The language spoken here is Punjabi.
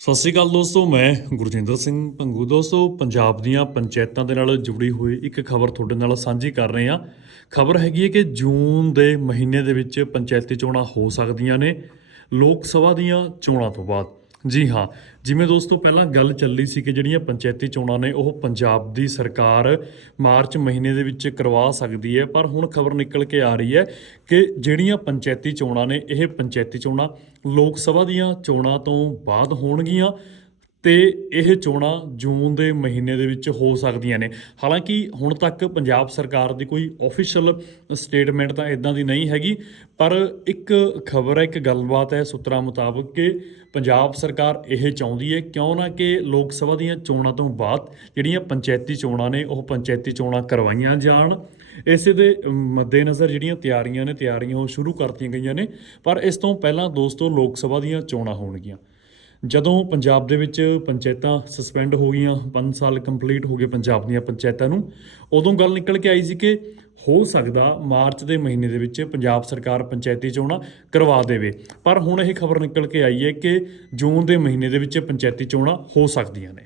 ਸਤਿ ਸ਼੍ਰੀ ਅਕਾਲ ਦੋਸਤੋ, ਮੈਂ ਗੁਰਜਿੰਦਰ ਸਿੰਘ ਪੰਗੂ। ਦੋਸਤੋ, ਪੰਜਾਬ ਦੀਆਂ ਪੰਚਾਇਤਾਂ ਦੇ ਨਾਲ ਜੁੜੀ ਹੋਈ ਇੱਕ ਖਬਰ ਤੁਹਾਡੇ ਨਾਲ ਸਾਂਝੀ ਕਰ ਰਹੇ ਹਾਂ। ਖਬਰ ਹੈਗੀ ਹੈ ਕਿ ਜੂਨ ਦੇ ਮਹੀਨੇ ਦੇ ਵਿੱਚ ਪੰਚਾਇਤੀ ਚੋਣਾਂ ਹੋ ਸਕਦੀਆਂ ਨੇ। ਲੋਕ ਸਭਾ ਦੀਆਂ ਚੋਣਾਂ ਤੋਂ ਬਾਅਦ ਜੀ ਹਾਂ। ਜਿਵੇਂ ਦੋਸਤੋ, ਪਹਿਲਾਂ ਗੱਲ ਚੱਲੀ ਸੀ ਕਿ ਜਿਹੜੀਆਂ ਪੰਚਾਇਤੀ ਚੋਣਾਂ ਨੇ, ਉਹ ਪੰਜਾਬ ਦੀ ਸਰਕਾਰ ਮਾਰਚ ਮਹੀਨੇ ਦੇ ਵਿੱਚ ਕਰਵਾ ਸਕਦੀ ਹੈ। ਪਰ ਹੁਣ ਖਬਰ ਨਿਕਲ ਕੇ ਆ ਰਹੀ ਹੈ ਕਿ ਜਿਹੜੀਆਂ ਪੰਚਾਇਤੀ ਚੋਣਾਂ ਨੇ, ਇਹ ਪੰਚਾਇਤੀ ਚੋਣਾਂ ਲੋਕ ਸਭਾ ਦੀਆਂ ਚੋਣਾਂ ਤੋਂ ਬਾਅਦ ਹੋਣਗੀਆਂ। ਤੇ ਇਹ ਚੋਣਾਂ ਜੂਨ ਦੇ ਮਹੀਨੇ ਦੇ ਵਿੱਚ ਹੋ ਸਕਦੀਆਂ ਨੇ। ਹਾਲਾਂਕਿ ਹੁਣ ਤੱਕ ਪੰਜਾਬ ਸਰਕਾਰ ਦੀ ਕੋਈ ਆਫੀਸ਼ੀਅਲ ਸਟੇਟਮੈਂਟ ਤਾਂ ਇਦਾਂ ਦੀ ਨਹੀਂ ਹੈਗੀ, ਪਰ ਇੱਕ ਖਬਰ ਹੈ, ਇੱਕ ਗੱਲਬਾਤ ਹੈ ਸੂਤਰਾਂ ਮੁਤਾਬਕ ਕਿ ਪੰਜਾਬ ਸਰਕਾਰ ਇਹ ਚਾਹੁੰਦੀ ਹੈ, ਕਿਉਂ ਨਾ ਕਿ ਲੋਕ ਸਭਾ ਦੀਆਂ ਚੋਣਾਂ ਤੋਂ ਬਾਅਦ ਜਿਹੜੀਆਂ ਪੰਚਾਇਤੀ ਚੋਣਾਂ ਨੇ, ਉਹ ਪੰਚਾਇਤੀ ਚੋਣਾਂ ਕਰਵਾਈਆਂ ਜਾਣ। ਇਸੇ ਦੇ ਮੱਦੇਨਜ਼ਰ ਜਿਹੜੀਆਂ ਤਿਆਰੀਆਂ ਨੇ, ਤਿਆਰੀਆਂ ਉਹ ਸ਼ੁਰੂ ਕਰਤੀਆਂ ਗਈਆਂ ਨੇ, ਪਰ ਇਸ ਤੋਂ ਪਹਿਲਾਂ ਦੋਸਤੋ ਲੋਕ ਸਭਾ ਦੀਆਂ ਚੋਣਾਂ ਹੋਣਗੀਆਂ। ਜਦੋਂ ਪੰਜਾਬ ਦੇ ਵਿੱਚ ਪੰਚਾਇਤਾਂ ਸਸਪੈਂਡ ਹੋ ਗਈਆਂ 5 ਸਾਲ ਕੰਪਲੀਟ ਹੋ ਗਏ ਪੰਜਾਬ ਦੀਆਂ ਪੰਚਾਇਤਾਂ ਨੂੰ, ਉਦੋਂ ਗੱਲ ਨਿਕਲ ਕੇ ਆਈ ਸੀ ਕਿ ਹੋ ਸਕਦਾ ਮਾਰਚ ਦੇ ਮਹੀਨੇ ਦੇ ਵਿੱਚ ਪੰਜਾਬ ਸਰਕਾਰ ਪੰਚਾਇਤੀ ਚੋਣਾਂ ਕਰਵਾ ਦੇਵੇ। ਪਰ ਹੁਣ ਇਹ ਖਬਰ ਨਿਕਲ ਕੇ ਆਈ ਹੈ ਕਿ ਜੂਨ ਦੇ ਮਹੀਨੇ ਦੇ ਵਿੱਚ ਪੰਚਾਇਤੀ ਚੋਣਾਂ ਹੋ ਸਕਦੀਆਂ ਨੇ।